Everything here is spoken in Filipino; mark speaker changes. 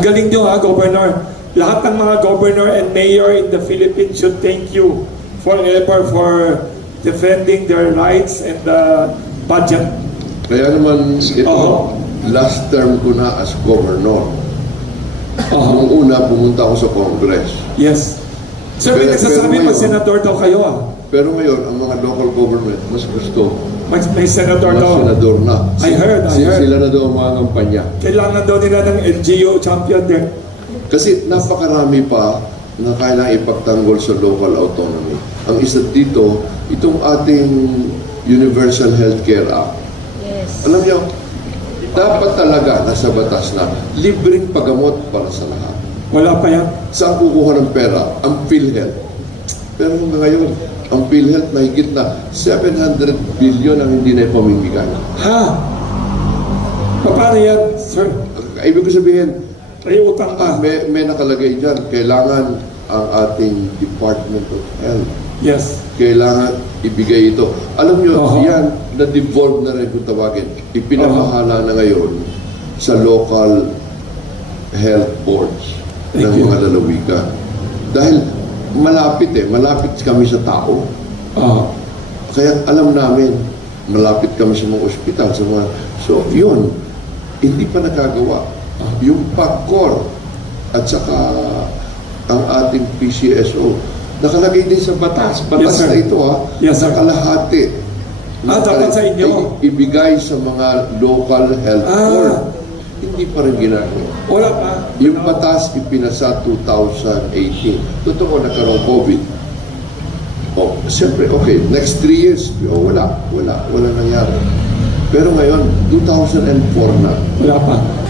Speaker 1: galing nyo ha, Governor. Lahat ng mga governor and mayor in the Philippines should thank you forever for defending their rights and the budget.
Speaker 2: Kaya naman ito, last term ko na as governor. Nung una, pumunta ako sa Congress.
Speaker 1: Yes. Sir, may nagsasabi
Speaker 2: ngayon,
Speaker 1: pa senador daw kayo ah.
Speaker 2: Pero ngayon, ang mga local government, mas gusto.
Speaker 1: May senador
Speaker 2: Mas
Speaker 1: daw.
Speaker 2: senador na.
Speaker 1: I heard.
Speaker 2: Sila na daw ang mga kampanya.
Speaker 1: Kailangan daw nila ng LGU champion din.
Speaker 2: Kasi napakarami pa na kailangang ipagtanggol sa local autonomy. Ang isa dito, itong ating Universal Healthcare Act.
Speaker 3: Yes.
Speaker 2: Alam niyo, dapat talaga nasa batas na libreng paggamot para sa lahat.
Speaker 1: Wala pa yan.
Speaker 2: Saan kukuha ng pera? Ang PhilHealth. Pero hanggang ngayon, ang PhilHealth mahigit na 700 billion ang hindi na ipamimigay.
Speaker 1: Ha? Paano yan, sir?
Speaker 2: Ibig ko sabihin,
Speaker 1: May utang pa.
Speaker 2: may nakalagay dyan, kailangan ang ating Department of Health.
Speaker 1: Yes.
Speaker 2: Kailangan ibigay ito. Alam nyo,
Speaker 1: Oho.
Speaker 2: yan, na-devolve na rin kung tawagin. Ipinamahala na ngayon sa local health boards
Speaker 1: Thank
Speaker 2: ng
Speaker 1: you.
Speaker 2: mga lalawigan. Dahil malapit kami sa tao. Kaya alam namin, malapit kami sa mga ospital, sa mga... So, yun, hindi pa nagagawa. Yung PAGCOR at saka ang ating PCSO, nakalagay din sa batas.
Speaker 1: Yes,
Speaker 2: Batas
Speaker 1: sir.
Speaker 2: na ito
Speaker 1: Yes, sir.
Speaker 2: na kalahati.
Speaker 1: Dapat sa inyo.
Speaker 2: Ibigay sa mga local health board. Hindi pa rin ginagawa.
Speaker 1: Wala pa.
Speaker 2: Yung batas ipinasa 2018. Totoo, nagkaroon COVID. Siyempre, okay, next 3 years, wala nangyari. Pero ngayon, 2004 na.
Speaker 1: Wala pa.